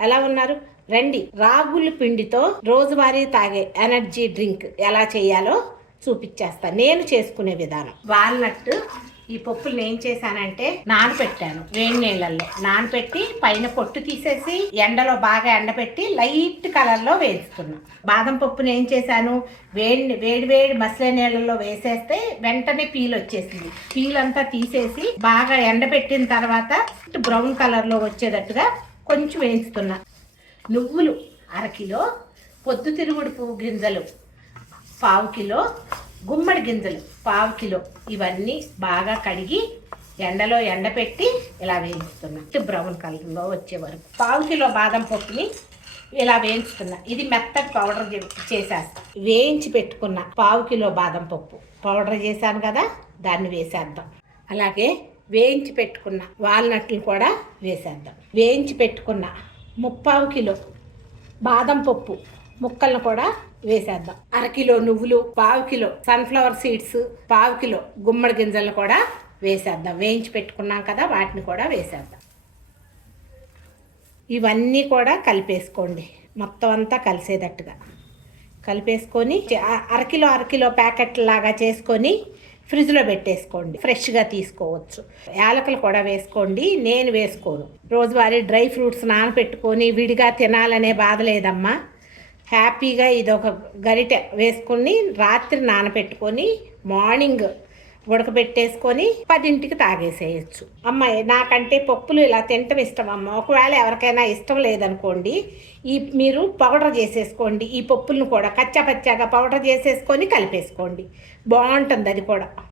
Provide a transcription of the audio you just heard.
ఎలా ఉన్నారు? రండి. రాగుల పిండితో రోజువారీ తాగే ఎనర్జీ డ్రింక్ ఎలా చేయాలో చూపించేస్తా నేను చేసుకునే విధానం. వాల్నట్ ఈ పప్పులు ఏం చేశానంటే నానబెట్టాను వేడి నీళ్ళల్లో. నానబెట్టి పైన పొట్టు తీసేసి ఎండలో బాగా ఎండబెట్టి లైట్ కలర్లో వేస్తున్నా బాదం పప్పును ఏం చేశాను. వేడి వేడి వేడి మసలే నీళ్ళల్లో వేసేస్తే వెంటనే పీల్ వచ్చేసింది. పీల్ అంతా తీసేసి బాగా ఎండబెట్టిన తర్వాత బ్రౌన్ కలర్లో వచ్చేటట్టుగా కొంచెం వేయిస్తున్నా నువ్వులు అరకిలో పొద్దుతిరుగుడు పువ్వు గింజలు పావు కిలో గుమ్మడి గింజలు పావు కిలో ఇవన్నీ బాగా కడిగి ఎండలో ఎండపెట్టి ఇలా వేయిస్తున్నా బ్రౌన్ కలర్లో వచ్చే వరకు. పావు కిలో బాదం పప్పుని ఇలా వేయించుకున్నా ఇది మెత్తటి పౌడర్ చే- వేయించి పెట్టుకున్న పావు కిలో బాదం పప్పు. పౌడర్ చేశాను కదా దాన్ని వేసేద్దాం. అలాగే వేయించి పెట్టుకున్న వాల్నట్లు కూడా వేసేద్దాం. వేయించి పెట్టుకున్న ముప్పావు కిలో బాదం పప్పు ముక్కలను కూడా వేసేద్దాం. అరకిలో నువ్వులు పావు కిలో సన్ఫ్లవర్ సీడ్స్ పావు కిలో గుమ్మడి గింజలను కూడా వేసేద్దాం. వేయించి పెట్టుకున్నాం కదా వాటిని కూడా వేసేద్దాం. ఇవన్నీ కూడా కలిపేసుకోండి. మొత్తం అంతా కలిసేటట్టుగా. కలిపేసుకొని అరకిలో అరకిలో ప్యాకెట్ లాగా చేసుకొని ఫ్రిడ్జ్లో పెట్టేసుకోండి. ఫ్రెష్గా తీసుకోవచ్చు. యాలకులు కూడా వేసుకోండి. నేను వేసుకోను. రోజువారీ డ్రై ఫ్రూట్స్ నానబెట్టుకొని విడిగా తినాలనే బాధ లేదమ్మా. హ్యాపీగా ఇది ఒక గరిటె వేసుకొని రాత్రి నానబెట్టుకొని మార్నింగ్ ఉడకబెట్టేసుకొని పదింటికి తాగేసేయచ్చు. అమ్మాయి నాకంటే పప్పులు ఇలా తినటం ఇష్టం అమ్మ. ఒకవేళ ఎవరికైనా ఇష్టం లేదనుకోండి ఈ మీరు పౌడర్ చేసేసుకోండి. ఈ పప్పులను కూడా కచ్చా పచ్చాగా పౌడర్ చేసేసుకొని కలిపేసుకోండి. బాగుంటుంది అది కూడా.